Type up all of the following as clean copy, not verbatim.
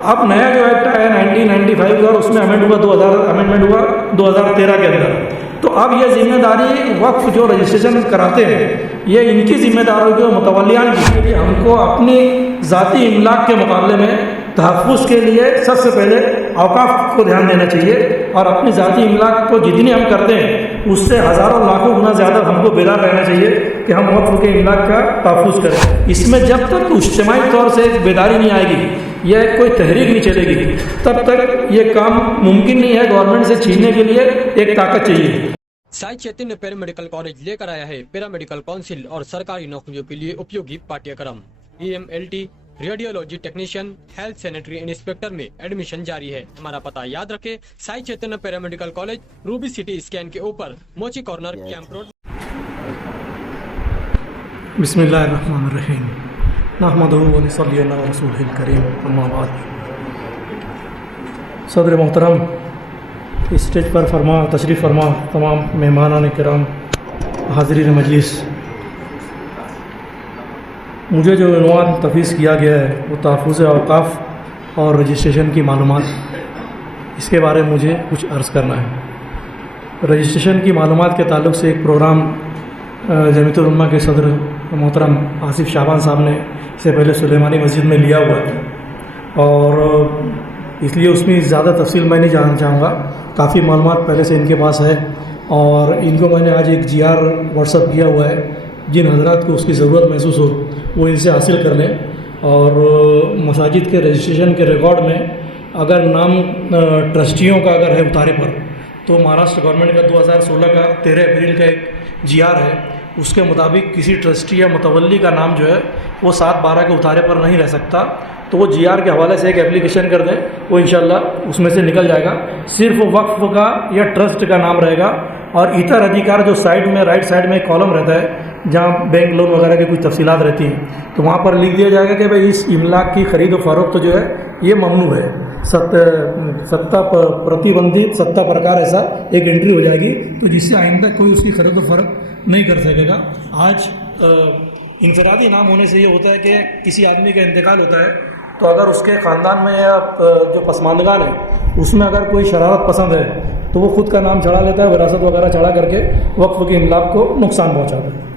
अब नया जो एक्ट आया 1995 और उसमें अमेंडमेंट हुआ 2013 के अंदर, तो अब ये जिम्मेदारी वक्फ जो रजिस्ट्रेशन कराते हैं ये इनकी जिम्मेदारी के मुतवल्लियान की लिए हमको अपनी ज़ाती इमलाक के मुकाबले में तहफ़्फ़ुज़ के लिए सबसे पहले औकाफ को ध्यान देना चाहिए और अपनी ज़ाती इमलाक को जितनी हम करते हैं उससे हज़ारों लाखों गुना ज़्यादा हमको बेदार रहना चाहिए कि हम वक्फ के इमलाक का तहफ़्फ़ुज़ करें। इसमें जब तक इज्तिमाई तौर से बेदारी नहीं आएगी, यह कोई तहरीक नहीं चलेगी, तब तक ये काम मुमकिन नहीं है। गवर्नमेंट से छीनने के लिए एक ताकत चाहिए। साई चैतन्य पैरामेडिकल कॉलेज लेकर आया है पैरामेडिकल काउंसिल और सरकारी नौकरियों के लिए उपयोगी पाठ्यक्रम। EMLT, radiology technician, health sanitary inspector में एडमिशन जारी है। हमारा पता याद रखें, Sai Chaitanya paramedical college, Ruby City scan के ऊपर, मोची कॉर्नर, कैंप रोड। बिस्मिल्लाहिर्रहमानिर्रहीम, नहमदुहु व नसल्ली अला रसूलिल करीम, अम्मा बाद। सदर मोहतरम, स्टेज पर तशरीफ़ फरमा तमाम मेहमानान किराम, हाज़रीन मजलिस, मुझे जो उन्वान तफ़वीज़ किया गया है वो तहफ़्फ़ुज़ औक़ाफ़ और रजिस्ट्रेशन की मालूमात, इसके बारे में मुझे कुछ अर्ज़ करना है। रजिस्ट्रेशन की मालूमात के ताल्लुक़ से एक प्रोग्राम जमीयतुल उलमा के सदर मोहतरम आसिफ शाबान साहब ने इससे पहले सुलेमानी मस्जिद में लिया हुआ है और इसलिए उसमें ज़्यादा तफसील मैं नहीं जानना चाहूँगा। काफ़ी मालूमात पहले से इनके पास है और इनको मैंने आज एक GR व्हाट्सअप किया हुआ है। जिन हजरात को उसकी ज़रूरत महसूस हो वो इनसे हासिल कर लें। और मसाजिद के रजिस्ट्रेशन के रिकॉर्ड में अगर नाम ट्रस्टियों का अगर है उतारे पर, तो महाराष्ट्र गवर्नमेंट का 2016 का 13 अप्रैल का एक GR है, उसके मुताबिक किसी ट्रस्टी या मुतवल्ली का नाम जो है वो 7/12 के उतारे पर नहीं रह सकता। तो वो GR के हवाले से एक एप्लीकेशन कर दें, वो इंशाल्लाह उसमें से निकल जाएगा। सिर्फ वक्फ का या ट्रस्ट का नाम रहेगा और इतर अधिकार जो साइड में राइट साइड में एक कॉलम रहता है जहाँ बैंक लोन वगैरह की कुछ तफसीलात रहती हैं, तो वहाँ पर लिख दिया जाएगा कि भाई इस इमलाक की ख़रीद व फ़रोख्त जो है ये ममनू है। सत्ता प्रतिबंधित सत्ता प्रकार ऐसा एक एंट्री हो जाएगी, तो जिससे आइंदा कोई उसकी खरीद व फरोख्त नहीं कर सकेगा। आज इंफरादी नाम होने से ये होता है कि किसी आदमी का इंतकाल होता है तो अगर उसके ख़ानदान में या जो पसमानदगान है उसमें अगर कोई शरारत पसंद है तो वो ख़ुद का नाम चढ़ा लेता है, विरासत वगैरह चढ़ा करके वक्फ के इमलाक को नुकसान पहुँचाता है।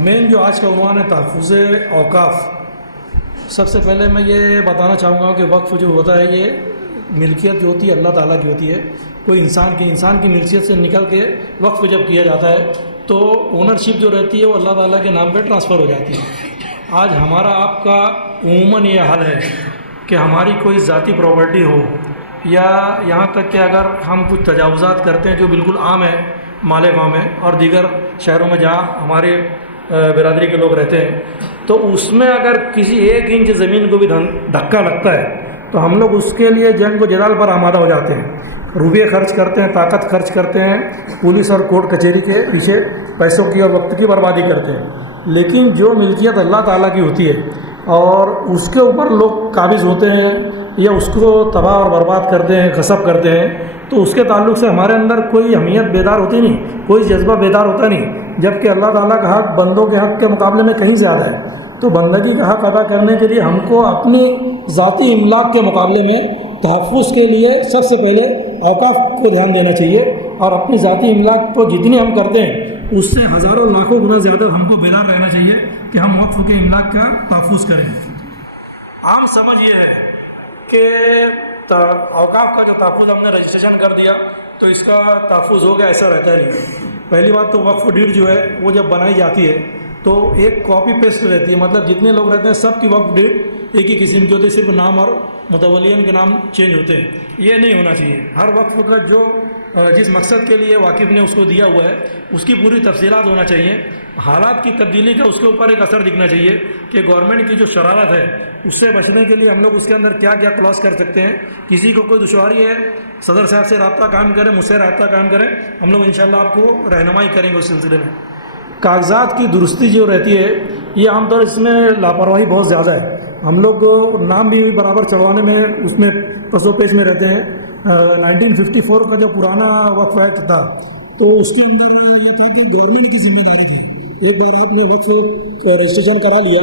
मेन जो आज का उन्वान है तहफ़्फ़ुज़ औक़ाफ़। सबसे पहले मैं ये बताना चाहूँगा कि वक्फ जो होता है ये मिल्कियत जो होती है अल्लाह ताला की होती है। कोई इंसान की मिल्कियत से निकल के वक्फ जब किया जाता है तो ओनरशिप जो रहती है वो अल्लाह ताला के नाम पे ट्रांसफ़र हो जाती है। आज हमारा आपका उमूमन ये हाल है कि हमारी कोई ज़ाती प्रॉपर्टी हो या यहाँ तक कि अगर हम कुछ तजावुज़ात करते हैं जो बिल्कुल आम है मालेगांव में और दीगर शहरों में जहाँ हमारे बिरादरी के लोग रहते हैं, तो उसमें अगर किसी 1 इंच ज़मीन को भी धक्का लगता है तो हम लोग उसके लिए जंग व जलाल पर आमादा हो जाते हैं। रुपये खर्च करते हैं, ताकत खर्च करते हैं, पुलिस और कोर्ट कचहरी के पीछे पैसों की और वक्त की बर्बादी करते हैं। लेकिन जो मिल्कियत अल्लाह ताला की होती है और उसके ऊपर लोग काबिज़ होते हैं या उसको तबाह और बर्बाद करते हैं, गसब करते हैं, तो उसके ताल्लुक़ से हमारे अंदर कोई अहमियत बेदार होती नहीं, कोई जज्बा बेदार होता नहीं। जबकि अल्लाह ताला का हक़ बंदों के हक़ के मुकाबले में कहीं ज़्यादा है। तो बंदगी का हक़ अदा करने के लिए हमको अपनी ज़ाती इमलाक के मुकाबले में तहफ़्फ़ुज़ के लिए सबसे पहले औक़ाफ़ को ध्यान देना चाहिए और अपनी ज़ाती इमलाक को जितनी हम करते हैं उससे हज़ारों लाखों गुना ज़्यादा हमको बेदार रहना चाहिए कि हम वक्फ के इमलाक का तहफ़्फ़ुज़ करें। आम समझ ये है कि औक़ाफ़ का जो तहफ़्फ़ुज़ हमने रजिस्ट्रेशन कर दिया तो इसका तहफ़्फ़ुज़ हो गया, ऐसा रहता नहीं। पहली बात तो वक्फ डीड जो है वो जब बनाई जाती है तो एक कॉपी पेस्ट रहती है, मतलब जितने लोग रहते हैं सब की वक्फ डीड एक ही किस्म की होती है, सिर्फ नाम और मुतवल्लियन के नाम चेंज होते हैं। ये नहीं होना चाहिए। हर वक्फ का जो जिस मकसद के लिए वाकिफ़ ने उसको दिया हुआ है उसकी पूरी तफसीलात होना चाहिए। हालात की तब्दीली का उसके ऊपर एक असर दिखना चाहिए कि गवर्नमेंट की जो शरारत है उससे बचने के लिए हम लोग उसके अंदर क्या क्या क्लॉज कर सकते हैं। किसी को कोई दुश्वारी है सदर साहब से रब्ता कायम करें, मुझसे रब्ता कायम करें, हम लोग इंशाल्लाह आपको रहनुमाई करेंगे उस सिलसिले में। कागजात की दुरुस्ती जो रहती है ये आमतौर इसमें लापरवाही बहुत ज़्यादा है। हम लोग नाम भी बराबर चढ़वाने में उसमें पसोपेश में रहते हैं। 1954 का जो पुराना वक्फ एक्ट था तो उसके अंदर ये था कि गवर्नमेंट की जिम्मेदारी थी। एक बार आपने वक्फ रजिस्ट्रेशन करा लिया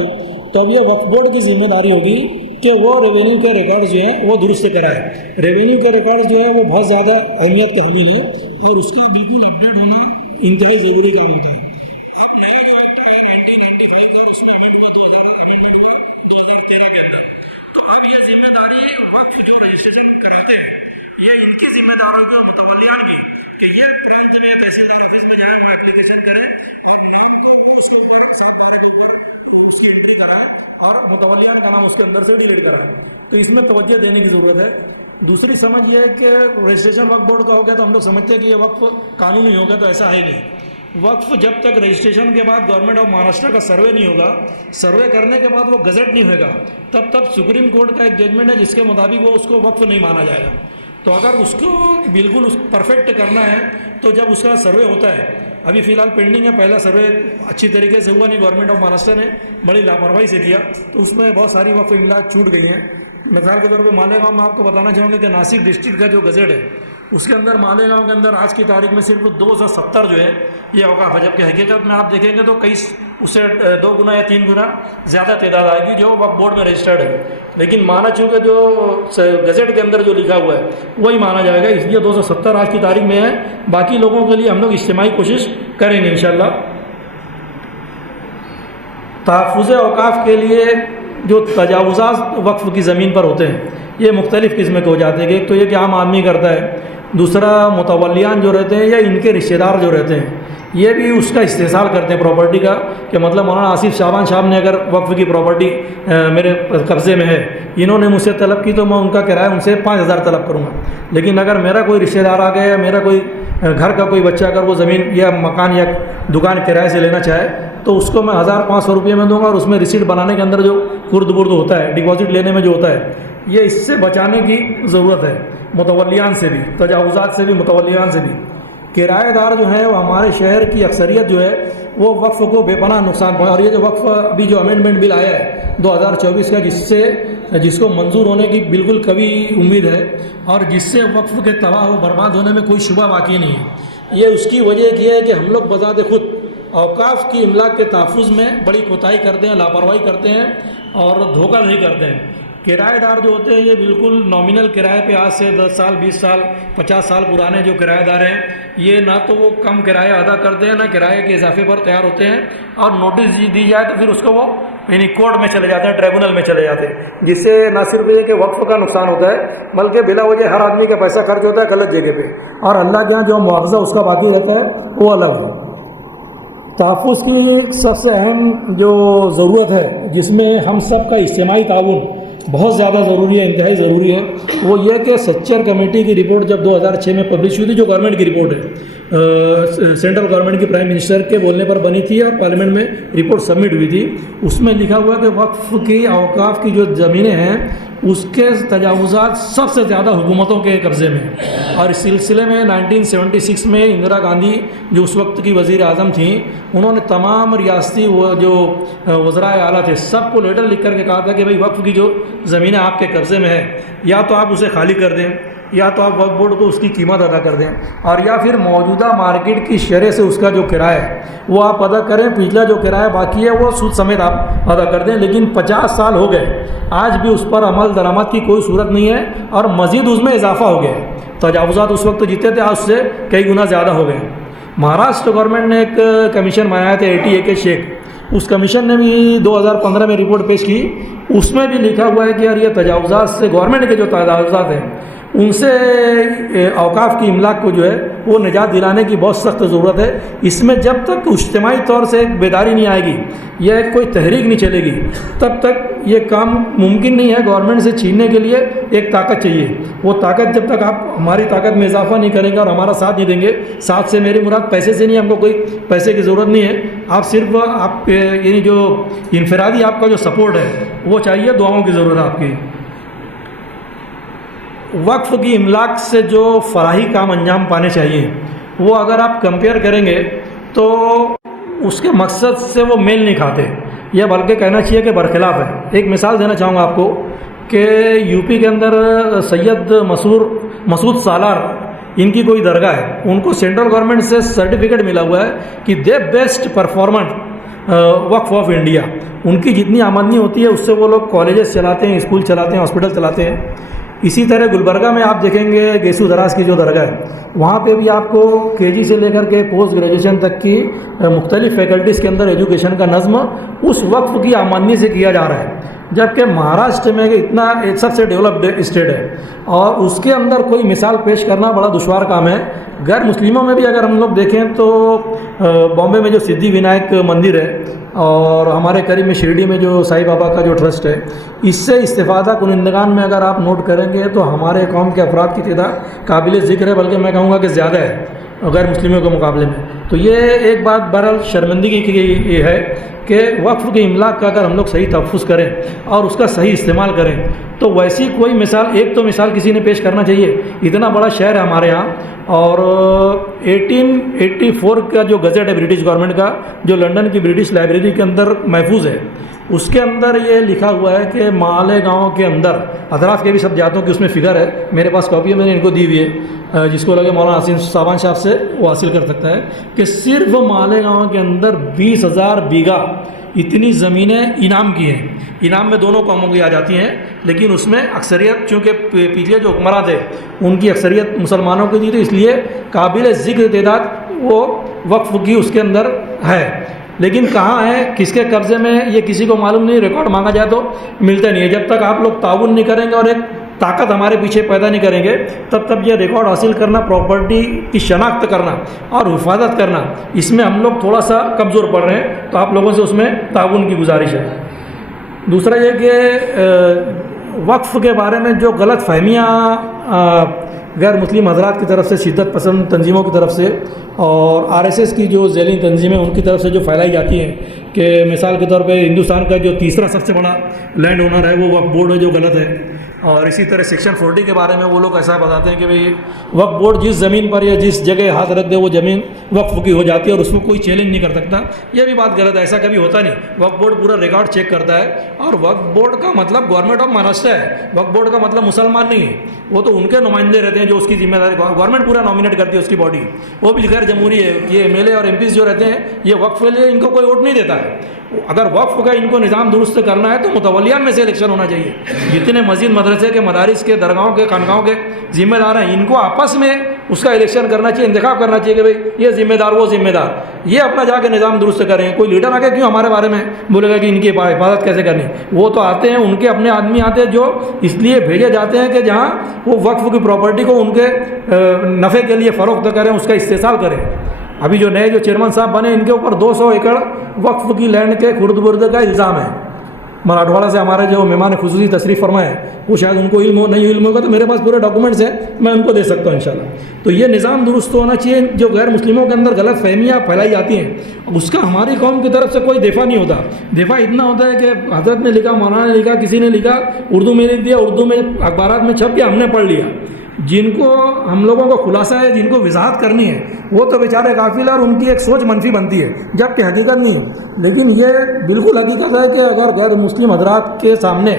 तो अब ये वक्फ बोर्ड की जिम्मेदारी होगी कि वो रेवेन्यू के रिकॉर्ड जो है वो दुरुस्त कराए। रेवेन्यू के रिकॉर्ड जो है वो बहुत ज़्यादा अहमियत का हामिल है और उसका बिल्कुल अपडेट होना इंतहाई ज़रूरी काम होता है। अब नया जो एक्ट है 1995 का, उसमें अमेंडमेंट हुआ 2013 के अंदर। तो अब ये जिम्मेदारी वक्फ जो रजिस्ट्रेशन कराते हैं ये इनकी जिम्मेदारों के मुतवल्लियान की, कि ये प्रांत में तहसीलदार ऑफिस में जाए, वहाँ एप्लीकेशन करें और नाम को वो उसके ऊपर 7 धारे के ऊपर उसकी एंट्री कराएं और मुतवल्लियान का नाम उसके अंदर से डिलीट कराएं। तो इसमें तवज्जो देने की ज़रूरत है। दूसरी समझ ये है कि रजिस्ट्रेशन वक्फ बोर्ड का हो गया तो हम लोग समझते हैं कि ये वक्फ कानूनी हो गया, तो ऐसा है नहीं। वक्फ जब तक रजिस्ट्रेशन के बाद गवर्नमेंट ऑफ महाराष्ट्र का सर्वे नहीं होगा, सर्वे करने के बाद वो गजट नहीं होगा, तब सुप्रीम कोर्ट का एक जजमेंट है जिसके मुताबिक वो उसको वक्फ नहीं माना जाएगा। तो अगर उसको बिल्कुल परफेक्ट करना है तो जब उसका सर्वे होता है, अभी फ़िलहाल पेंडिंग है, पहला सर्वे अच्छी तरीके से हुआ नहीं, गवर्नमेंट ऑफ महाराष्ट्र ने बड़ी लापरवाही से किया, तो उसमें बहुत सारी वक्फ इमलाक छूट गई हैं। मिसाल के तौर पर मालेगांव में आपको बताना चाहूँगा कि नासिक डिस्ट्रिक्ट का जो गजट है उसके अंदर मालेगांव के अंदर आज की तारीख में सिर्फ 270 जो है ये औकाफ है, जबकि हकीकत में आप देखेंगे तो कई उससे 2 गुना या 3 गुना ज़्यादा तादाद आएगी जो वक्फ बोर्ड में रजिस्टर्ड है। लेकिन माना चूँकि जो गजट के अंदर जो लिखा हुआ है वही माना जाएगा, इसलिए 270 आज की तारीख में है। बाकी लोगों के लिए हम लोग इज्तिमाई कोशिश करेंगे इंशाअल्लाह। तहफ़्फ़ुज़ औकाफ के लिए जो तजावुज़ात वक्फ की ज़मीन पर होते हैं ये मुख्तलिफ़ किस्म के हो जाते हैं। एक तो ये कि आम आदमी करता है, दूसरा मुतवल्लियान जो रहते हैं या इनके रिश्तेदार जो रहते हैं ये भी उसका इस्तेसाल करते हैं प्रॉपर्टी का, कि मतलब मौलाना आसिफ शाबान साहब ने अगर वक्फ की प्रॉपर्टी मेरे कब्ज़े में है, इन्होंने मुझसे तलब की तो मैं उनका किराया उनसे 5,000 तलब करूँगा। लेकिन अगर मेरा कोई रिश्तेदार आ गया या मेरा कोई घर का कोई बच्चा अगर वो ज़मीन या मकान या दुकान किराए से लेना चाहे तो उसको मैं 1,500 रुपये में दूँगा, और उसमें रिसीट बनाने के अंदर जो खुर्द बुर्द होता है, डिपॉजिट लेने में जो होता है, ये इससे बचाने की ज़रूरत है, मुतवल्लियान से भी, तजावुज़ात से भी, मुतवल्लियान से भी। किराएदार जो है वो हमारे शहर की अक्सरियत जो है वो वक्फ को बेपनाह नुकसान पहुँचा। और ये जो वक्फ अभी जो अमेंडमेंट बिल आया है 2024 का, जिसको मंजूर होने की बिल्कुल कभी उम्मीद है और जिससे वक्फ के तबाह व बर्बाद होने में कोई शुबा बाकी नहीं है, ये उसकी वजह ये है कि हम लोग बज़ात खुद औकाफ की इमलाक के तहफ़्फ़ुज़ में बड़ी कोताही करते हैं, लापरवाही करते हैं और धोखा नहीं करते हैं। किराएदार जो होते हैं ये बिल्कुल नॉमिनल किराए पे आज से 10 साल 20 साल 50 साल पुराने जो किराएदार हैं ये ना तो वो कम किराया अदा करते हैं, ना किराए के इजाफे पर तैयार होते हैं, और नोटिस दी जाए तो फिर उसको वो यानी कोर्ट में चले जाते हैं, ट्रिब्यूनल में चले जाते हैं, जिससे न सिर्फ ये कि वक्फ का नुकसान होता है बल्कि बिला वजह हर आदमी का पैसा खर्च होता है गलत जगह पे, और अल्लाह के यहाँ जो मुआवजा उसका बाकी रहता है वो अलग है। तहफ़्फ़ुज़ की सबसे अहम जो ज़रूरत है जिसमें हम सब का इज्तिमाई ताउन बहुत ज़्यादा ज़रूरी है, इंतहाई ज़रूरी है, वो ये कि सच्चर कमेटी की रिपोर्ट जब 2006 में पब्लिश हुई थी, जो गवर्नमेंट की रिपोर्ट है, सेंट्रल गवर्नमेंट की प्राइम मिनिस्टर के बोलने पर बनी थी और पार्लियामेंट में रिपोर्ट सबमिट हुई थी, उसमें लिखा हुआ कि वक्फ की औकाफ की जो ज़मीनें हैं उसके तजावुज़ात सबसे ज़्यादा हुकूमतों के कब्ज़े में। और इस सिलसिले में 1976 में इंदिरा गांधी जो उस वक्त की वज़ीर आज़म थी, उन्होंने तमाम रियासती जो वज़राए आला थे सबको लेटर लिख करके कहा था कि भाई वक्फ की जो ज़मीनें आपके कब्ज़े में है या तो आप उसे खाली कर दें, या तो आप वक्फ बोर्ड को उसकी कीमत अदा कर दें, और या फिर मौजूदा मार्केट की शरह से उसका जो किराया है वो आप अदा करें, पिछला जो किराया बाकी है वो सूद समेत आप अदा कर दें। लेकिन 50 साल हो गए, आज भी उस पर अमल दरामद की कोई सूरत नहीं है और मज़ीद उसमें इजाफा हो गया है। तजावुज़ात उस वक्त जीते थे, आज उससे कई गुना ज़्यादा हो गए। महाराष्ट्र गवर्नमेंट ने एक कमीशन बनाया था ATA शेख, उस कमीशन ने भी 2015 में रिपोर्ट पेश की, उसमें भी लिखा हुआ है कि यार ये तजावुज़ात से गवर्नमेंट के जो तजावुज़ात हैं उनसे औकाफ की इमलाक को जो है वो निजात दिलाने की बहुत सख्त ज़रूरत है। इसमें जब तक इज्तिमाई तौर से एक बेदारी नहीं आएगी या कोई तहरीक नहीं चलेगी तब तक ये काम मुमकिन नहीं है। गवर्नमेंट से छीनने के लिए एक ताकत चाहिए, वो ताकत जब तक आप हमारी ताकत में इजाफा नहीं करेंगे और हमारा साथ नहीं देंगे, साथ से मेरी मुराद पैसे से नहीं, हमको कोई पैसे की ज़रूरत नहीं है, आप सिर्फ आप यानी जो इनफरादी आपका जो सपोर्ट है वो चाहिए, दुआओं की ज़रूरत है आपकी। वक्फ की इमलाक से जो फराही काम अंजाम पाने चाहिए वो अगर आप कंपेयर करेंगे तो उसके मकसद से वो मेल नहीं खाते, यह बल्कि कहना चाहिए कि बरखिलाफ़ है। एक मिसाल देना चाहूँगा आपको कि यूपी के अंदर सैयद मसूद सालार इनकी कोई दरगाह है, उनको सेंट्रल गवर्नमेंट से सर्टिफिकेट मिला हुआ है कि दे बेस्ट परफॉर्मर वक्फ ऑफ इंडिया, उनकी जितनी आमदनी होती है उससे वो लोग कॉलेजेस चलाते हैं, स्कूल चलाते हैं, हॉस्पिटल चलाते हैं। इसी तरह गुलबर्गा में आप देखेंगे गेसू दराज की जो दरगाह है, वहाँ पे भी आपको केजी से लेकर के पोस्ट ग्रेजुएशन तक की मुख्तलिफ़ फैकल्टीज़ के अंदर एजुकेशन का नज़्म उस वक्फ की आमदनी से किया जा रहा है। जबकि महाराष्ट्र में इतना एक सबसे डेवलप्ड स्टेट है और उसके अंदर कोई मिसाल पेश करना बड़ा दुश्वार काम है। गैर मुस्लिमों में भी अगर हम लोग देखें तो बॉम्बे में जो सिद्धि विनायक मंदिर है और हमारे करीब में शिरडी में जो साईं बाबा का जो ट्रस्ट है, इससे इस्तिफ़ादा कुनिंदगान में अगर आप नोट करेंगे तो हमारे कौम के अफराद की तादाद काबिल ज़िक्र है, बल्कि मैं कहूँगा कि ज़्यादा है गैर मुस्लिमों के मुकाबले में। तो ये एक बात बहरहाल शर्मिंदगी की ये है कि वक्फ के इमलाक का अगर हम लोग सही तहफ़्फ़ुज़ करें और उसका सही इस्तेमाल करें तो वैसी कोई मिसाल, एक तो मिसाल किसी ने पेश करना चाहिए। इतना बड़ा शहर है हमारे यहाँ और 1884 का जो गज़ट है ब्रिटिश गवर्नमेंट का, जो लंदन की ब्रिटिश लाइब्रेरी के अंदर महफूज है, उसके अंदर ये लिखा हुआ है कि मालेगांव के अंदर, अतराफ़ के भी सब जातों की उसमें फ़िगर है, मेरे पास कॉपी है, मैंने इनको दी हुई है, जिसको लगे मौलाना हसीन साबान साहब से वो हासिल कर सकता है कि सिर्फ मालेगांव के अंदर 20,000 बीघा इतनी ज़मीनें इनाम की हैं। इनाम में दोनों कौमों की आ जाती हैं, लेकिन उसमें अक्सरियत, चूँकि पिछले जो हुक्मरान थे उनकी अक्सरियत मुसलमानों की थी, तो इसलिए काबिल ज़िक्र तादाद वो वक्फ की उसके अंदर है। लेकिन कहाँ है, किसके कब्ज़े में, ये किसी को मालूम नहीं। रिकॉर्ड मांगा जाए तो मिलता नहीं है। जब तक आप लोग ताउन नहीं करेंगे और एक ताकत हमारे पीछे पैदा नहीं करेंगे तब तक ये रिकॉर्ड हासिल करना, प्रॉपर्टी की शनाख्त करना और हिफाजत करना, इसमें हम लोग थोड़ा सा कमज़ोर पड़ रहे हैं। तो आप लोगों से उसमें ताउन की गुजारिश है। दूसरा ये कि वक्फ के बारे में जो गलत फहमियाँ गैर मुस्लिम हज़रात की तरफ से, शिद्दत पसंद तंजीमों की तरफ से और आरएसएस की जो ज़ैली तंजीमें उनकी तरफ से जो फैलाई जाती हैं कि मिसाल के तौर पे हिंदुस्तान का जो तीसरा सबसे बड़ा लैंड ओनर है वो वक्फ बोर्ड है, जो गलत है। और इसी तरह सेक्शन 40 के बारे में वो लोग ऐसा बताते हैं कि भाई वक्फ बोर्ड जिस ज़मीन पर या जिस जगह हाथ रख दे वो ज़मीन वक्फ की हो जाती है और उसमें कोई चैलेंज नहीं कर सकता। ये भी बात गलत है, ऐसा कभी होता नहीं। वक्फ बोर्ड पूरा रिकॉर्ड चेक करता है और वक्फ बोर्ड का मतलब गवर्नमेंट ऑफ महाराष्ट्र है। वक्फ बोर्ड का मतलब मुसलमान नहीं है, वो तो उनके नुमाइंदे रहते हैं जो उसकी जिम्मेदारी, गवर्नमेंट पूरा नॉमिनेट करती है उसकी बॉडी। वो भी गैर जमहूरी है। ये एमएलए और एमपीज़ जो रहते हैं ये वक्फ के लिए इनको कोई वोट नहीं देता है। अगर वक्फ का इनको निज़ाम दुरुस्त करना है तो मुतवलियान में से इलेक्शन होना चाहिए। जितने मस्जिद, मदरसे के, मदारिस के, दरगाहों के, खानगाहों के ज़िम्मेदार हैं, इनको आपस में उसका इलेक्शन करना चाहिए, इंतखाब करना चाहिए कि भाई ये ज़िम्मेदार, वो ज़िम्मेदार, ये अपना जाके निज़ाम दुरुस्त करें। कोई लीडर आके क्यों हमारे बारे में बोलेगा कि इनकी हिफाजत कैसे करनी? वो तो आते हैं, उनके अपने आदमी आते हैं जो इसलिए भेजे जाते हैं कि जहाँ वो वक्फ की प्रॉपर्टी को उनके नफ़े के लिए फ़रोख्त करें, उसका इस्तेसाल करें। अभी जो नए जो चेयरमैन साहब बने, इनके ऊपर 200 एकड़ वक्फ की लैंड के खुर्द बुर्द का इल्ज़ाम है। मराठवाड़ा से हमारे जो मेहमान खुसूसी तशरीफ़ फरमाए, वो शायद उनको इल्म हो, नहीं इल्म होगा तो मेरे पास पूरे डॉक्यूमेंट्स हैं, मैं उनको दे सकता हूँ इंशाल्लाह। तो ये निज़ाम दुरुस्त होना चाहिए। जो गैर मुस्लिमों के अंदर गलत फहमियाँ फैलाई जाती हैं, उसका हमारी कौम की तरफ से कोई दिफा नहीं होता। दिफा इतना होता है कि हज़रत ने लिखा, मौलाना ने लिखा, किसी ने लिखा, उर्दू में लिख दिया, उर्दू में अखबारात में छप गया, हमने पढ़ लिया। जिनको हम लोगों को खुलासा है, जिनको वजाहत करनी है, वो तो बेचारे गाफिल और उनकी एक सोच मनफी बनती है, जबकि हकीकत नहीं है। लेकिन ये बिल्कुल हकीकत है कि अगर गैर मुस्लिम हजरात के सामने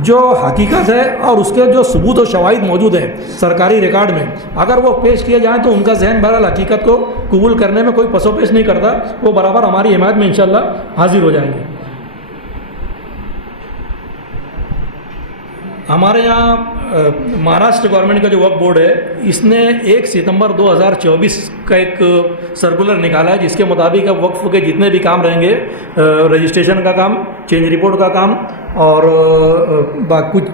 जो हकीकत है और उसके जो सबूत और शवाहिद मौजूद हैं सरकारी रिकॉर्ड में, अगर वो पेश किए जाएँ तो उनका जहन बहरहाल हकीकत को कबूल करने में कोई पसोपेश नहीं करता। वो बराबर हमारी हिमायत में इंशाअल्लाह हाजिर हो जाएंगे। हमारे यहाँ महाराष्ट्र गवर्नमेंट का जो वक्फ बोर्ड है, इसने 1 सितंबर 2024 का एक सर्कुलर निकाला है, जिसके मुताबिक अब वक्फ के जितने भी काम रहेंगे, रजिस्ट्रेशन का काम, चेंज रिपोर्ट का काम और कुछ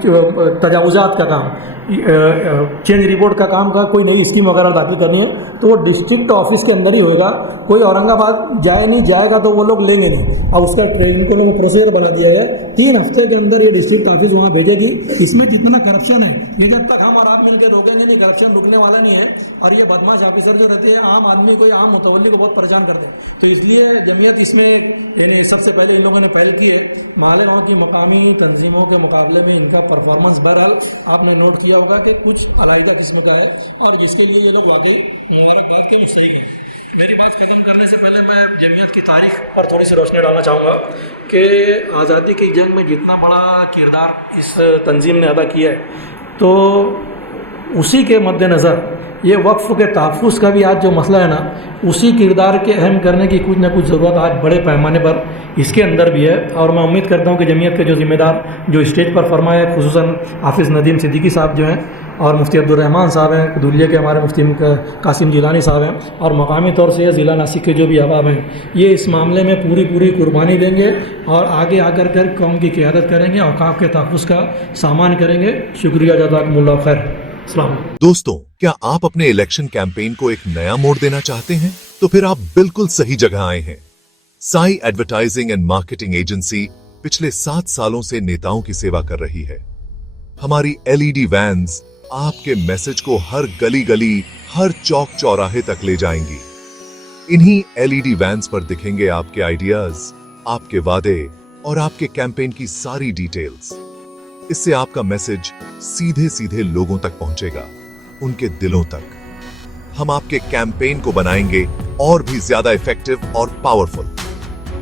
तजावुज़ात का काम, चेंज रिपोर्ट का काम का कोई नई स्कीम वगैरह दाखिल करनी है तो वो डिस्ट्रिक्ट ऑफिस के अंदर ही होएगा। कोई औरंगाबाद जाए नहीं, जाएगा तो वो लोग लेंगे नहीं। और उसका इनको लोगों प्रोसीजर बना दिया गया, 3 हफ्ते के अंदर ये डिस्ट्रिक्ट ऑफिस वहाँ भेजेगी। इसमें जितना करप्शन है, ये जब तक हम और आप मिलकर रोकेंगे नहीं, करप्शन रुकने वाला नहीं है। और ये बदमाश ऑफिसर जो रहते हैं, आम आदमी को, आम मुतवल्ली को बहुत परेशान करते हैं। तो इसलिए जमीयत इसमें यानी सबसे पहले इन लोगों ने पहल की है। मालेगांव की मकामी तंजीमों के मुकाबले में इनका परफॉर्मेंस बहरहाल आपने नोट किया होगा कि कुछ अलग किस्म का है, और जिसके लिए ये लोग वाकई मुबारकबाद के मुस्तहिक हैं। मेरी बात ख़त्म करने से पहले मैं जमीयत की तारीख पर थोड़ी सी रोशनी डालना चाहूँगा कि आज़ादी की जंग में जितना बड़ा किरदार इस तंजीम ने अदा किया है, तो उसी के मद्देनज़र ये वक्फ़ के तहफ़्फ़ुज़ का भी आज जो मसला है ना, उसी किरदार के अहम करने की कुछ ना कुछ ज़रूरत आज बड़े पैमाने पर इसके अंदर भी है। और मैं उम्मीद करता हूँ कि जमीयत के जो ज़िम्मेदार जो स्टेज पर फरमाए, खुसूसन हाफिज़ नदीम सिद्दीकी साहब जो हैं, और मुफ्ती अब्दुर्रहमान साहब हैं, दुलिया के हमारे मुफ्ती कासिम जिलानी साहब हैं, और मकामी तौर से ज़िला नासिक के जो भी अहबाब हैं, ये इस मामले में पूरी कुर्बानी देंगे और आगे आकर कर कौम की क़यादत करेंगे, औक़ाफ़ के तहफ़्फ़ुज़ का सामान करेंगे। शुक्रिया, जज़ाकुमुल्लाह खैर। अस्सलाम वालेकुम। दोस्तों, क्या आप अपने इलेक्शन कैंपेन को एक नया मोड़ देना चाहते हैं? तो फिर आप बिल्कुल सही जगह आए हैं। Sai advertising and marketing agency पिछले 7 सालों से नेताओं की सेवा कर रही है। हमारी LED वैन्स आपके मैसेज को हर गली गली, हर चौक चौराहे तक ले जाएंगी। इन्हीं LED वैन्स पर दिखेंगे आपके आइडियाज, आपके वादे और आपके कैंपेन की सारी डिटेल्स। इससे आपका मैसेज सीधे सीधे लोगों तक पहुंचेगा, उनके दिलों तक। हम आपके कैंपेन को बनाएंगे और भी ज्यादा इफेक्टिव और powerful.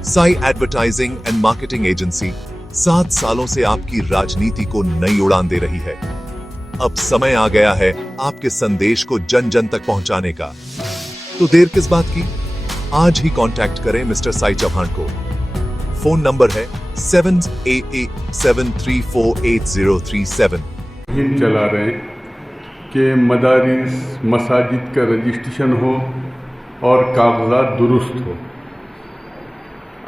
Sai advertising and marketing agency 7 सालों से आपकी राजनीति को नई उड़ान दे रही है। अब समय आ गया है आपके संदेश को जन जन तक पहुंचाने का। तो देर किस बात की? आज ही कांटेक्ट करें मिस्टर साई चौहान को। फोन नंबर है 7887348037। मुहिम चला रहे हैं कि मदारिस मसाजिद का रजिस्ट्रेशन हो और कागजात दुरुस्त हो।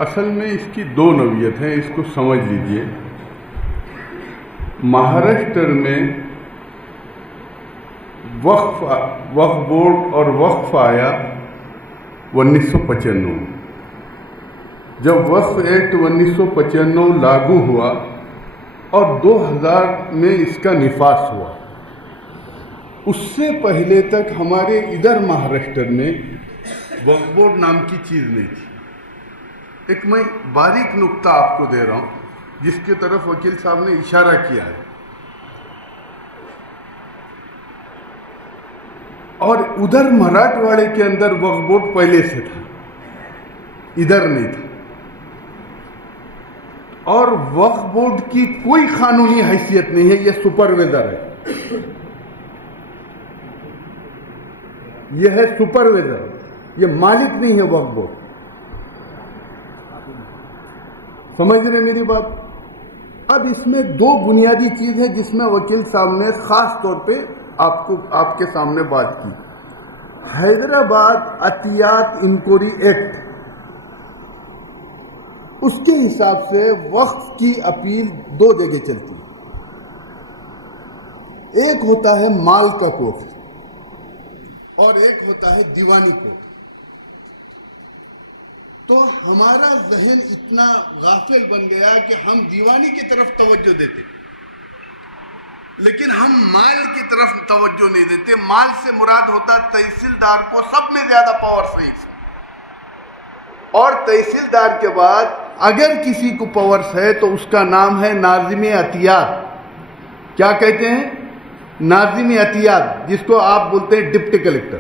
असल में इसकी 2 नौइयत है, इसको समझ लीजिए। महाराष्ट्र में वक्फ बोर्ड और वक्फ आया 1995 में। जब वक्फ एक्ट 1995 लागू हुआ और 2000 में इसका निफास हुआ, उससे पहले तक हमारे इधर महाराष्ट्र में वक्फ बोर्ड नाम की चीज़ नहीं थी। एक मैं बारीक नुक्ता आपको दे रहा हूँ जिसकी तरफ वकील साहब ने इशारा किया है। और उधर मराठवाड़े के अंदर वक्फ बोर्ड पहले से था, इधर नहीं था। और वक्फ बोर्ड की कोई कानूनी हैसियत नहीं है, ये सुपरवाइजर है। ये है सुपरवाइजर, ये मालिक नहीं है वक्फ बोर्ड। समझ रहे मेरी बात? अब इसमें 2 बुनियादी चीज है जिसमें वकील साहब ने खास तौर पे आपके सामने बात की। हैदराबाद अतियात इंक्वायरी एक्ट, उसके हिसाब से वक्फ की अपील 2 जगह चलती है। एक होता है माल का कोर्ट और एक होता है दीवानी कोर्ट। तो हमारा जहन इतना गाफिल बन गया कि हम दीवानी की तरफ तवज्जो देते, लेकिन हम माल की तरफ तवज्जो नहीं देते। माल से मुराद होता तहसीलदार को सब में ज्यादा पावर सही से, और तहसीलदार के बाद अगर किसी को पावर्स है तो उसका नाम है नाज़िम अतियात। क्या कहते हैं? नाज़िम अतियात, जिसको आप बोलते हैं डिप्टी कलेक्टर।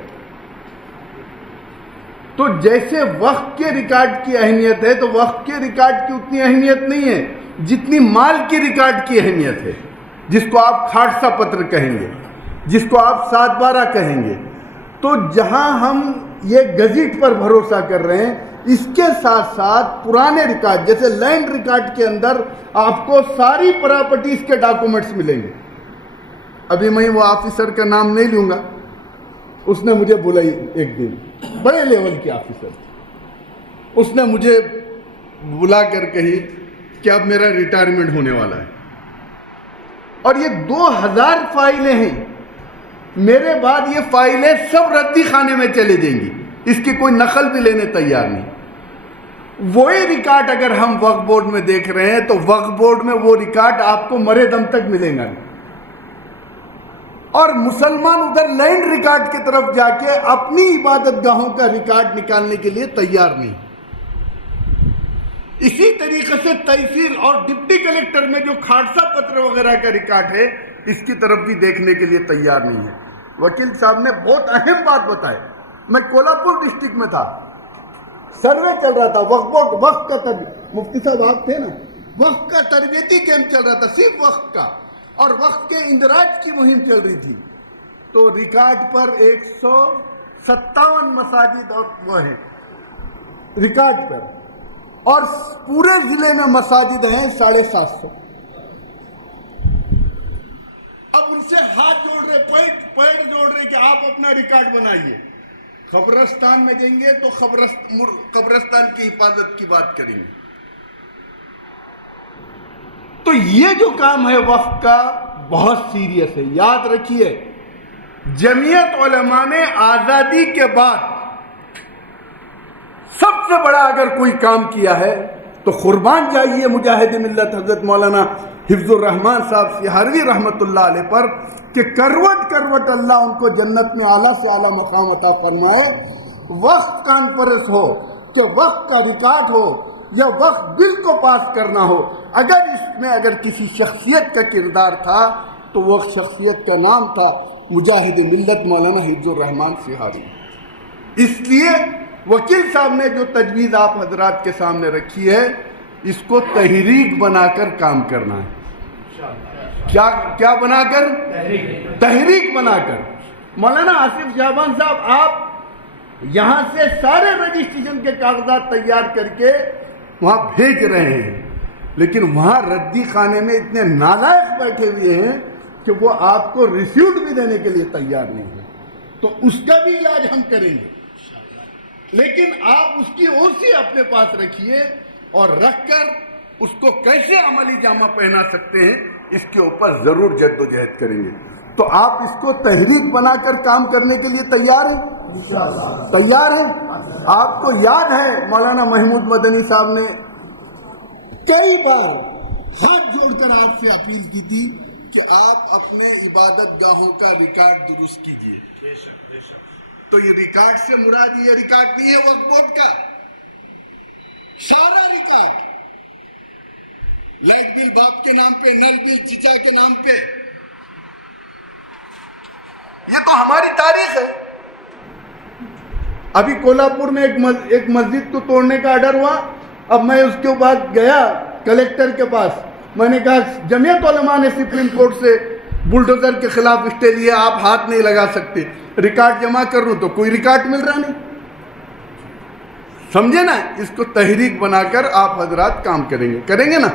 तो जैसे वक्फ के रिकॉर्ड की अहमियत है, तो वक्फ के रिकॉर्ड की उतनी अहमियत नहीं है जितनी माल की रिकॉर्ड की अहमियत है, जिसको आप खाटसा पत्र कहेंगे, जिसको आप 7/12 कहेंगे। तो जहां हम ये गज़ेट पर भरोसा कर रहे हैं, इसके साथ साथ पुराने रिकॉर्ड, जैसे लैंड रिकॉर्ड के अंदर आपको सारी प्रॉपर्टीज के डॉक्यूमेंट्स मिलेंगे। अभी मैं वो ऑफिसर का नाम नहीं लूँगा, उसने मुझे बुलाई एक दिन, बड़े लेवल के ऑफिसर, उसने मुझे बुला कर कही कि अब मेरा रिटायरमेंट होने वाला है और ये 2000 फाइलें हैं, मेरे बाद ये फाइलें सब रद्दी खाने में चले जाएंगी, इसकी कोई नकल भी लेने तैयार नहीं। वही रिकॉर्ड अगर हम वक्फ बोर्ड में देख रहे हैं तो वक्फ बोर्ड में वो रिकॉर्ड आपको मरे दम तक मिलेगा नहीं। और मुसलमान उधर लैंड रिकॉर्ड की तरफ जाके अपनी इबादत गाहों का रिकॉर्ड निकालने के लिए तैयार नहीं। इसी तरीके से तहसील और डिप्टी कलेक्टर में जो खाटसा पत्र वगैरह का रिकॉर्ड है, इसकी तरफ भी देखने के लिए तैयार नहीं है। वकील साहब ने बहुत अहम बात बताई। मैं कोल्हापुर डिस्ट्रिक्ट में था, सर्वे चल रहा था, वक्फ का मुफ्ती साहब आप थे ना, वक्फ का तरबियती कैंप चल रहा था, सिर्फ वक्फ का, और वक्फ के इंदराज की मुहिम चल रही थी। तो रिकॉर्ड पर 157 मसाजिद और वो हैं रिकॉर्ड पर, और पूरे जिले में मसाजिद हैं 750। अब उनसे हाथ जोड़ रहे, पैर जोड़ रहे कि आप अपना रिकॉर्ड बनाइए। कब्रिस्तान में जाएंगे तो कब्रिस्तान की हिफाजत की बात करेंगे। तो ये जो काम है वक्फ का बहुत सीरियस है। याद रखिए, जमीयत उलमा ने आजादी के बाद सबसे बड़ा अगर कोई काम किया है तो कुर्बान जाइए मुजाहिद मिल्लत हजरत मौलाना हिफ्जुर रहमान साहब सिहारवी रहमतुल्लाह अलैह पर, कि करवट करवट अल्लाह उनको जन्नत में आला से आला मकाम अता फरमाए। वक्फ कॉन्फ्रेंस हो कि वक्फ का रिकॉर्ड हो या वक्फ बिल को पास करना हो, अगर इसमें अगर किसी शख्सियत का किरदार था तो वो शख्सियत का नाम था मुजाहिद मिल्लत मौलाना हिफ्जुर रहमान सिहारवी। इसलिए वकील साहब ने जो तजवीज़ आप हजरात के सामने रखी है, इसको तहरीक बनाकर काम करना है। क्या बनाकर? तहरीक बनाकर। मौलाना आसिफ शाहबान साहब, आप यहां से सारे रजिस्ट्रेशन के कागजात तैयार करके वहां भेज रहे हैं, लेकिन वहां रद्दी खाने में इतने नालायक बैठे हुए हैं कि वो आपको रिसीव्ड भी देने के लिए तैयार नहीं है। तो उसका भी इलाज हम करेंगे, लेकिन आप उसकी ओसी अपने पास रखिए और रखकर उसको कैसे अमली जामा पहना सकते हैं, इसके ऊपर जरूर जद्दोजहद करेंगे। तो आप इसको तहरीक बनाकर काम करने के लिए तैयार हैं? तैयार हैं? आपको याद है मौलाना महमूद मदनी साहब ने कई बार हाथ जोड़कर आपसे अपील की थी कि आप अपने इबादत गाहों का रिकॉर्ड दुरुस्त कीजिए। तो ये रिकॉर्ड से मुराद ये रिकॉर्ड नहीं है वक्फ बोर्ड का, सारा रिकॉर्ड, लाइट बिल बाप के नाम पे, नल बिल चिचा के नाम पे, ये तो हमारी तारीख है। अभी कोल्हापुर में एक मस्जिद को तोड़ने का ऑर्डर हुआ। अब मैं उसके बाद गया कलेक्टर के पास, मैंने कहा जमीयत उलमा ने सुप्रीम कोर्ट से बुलडोजर के खिलाफ स्टे लिया, आप हाथ नहीं लगा सकते। रिकॉर्ड जमा कर लूं तो कोई रिकॉर्ड मिल रहा नहीं। समझे ना? इसको तहरीक बनाकर आप हजरात काम करेंगे ना?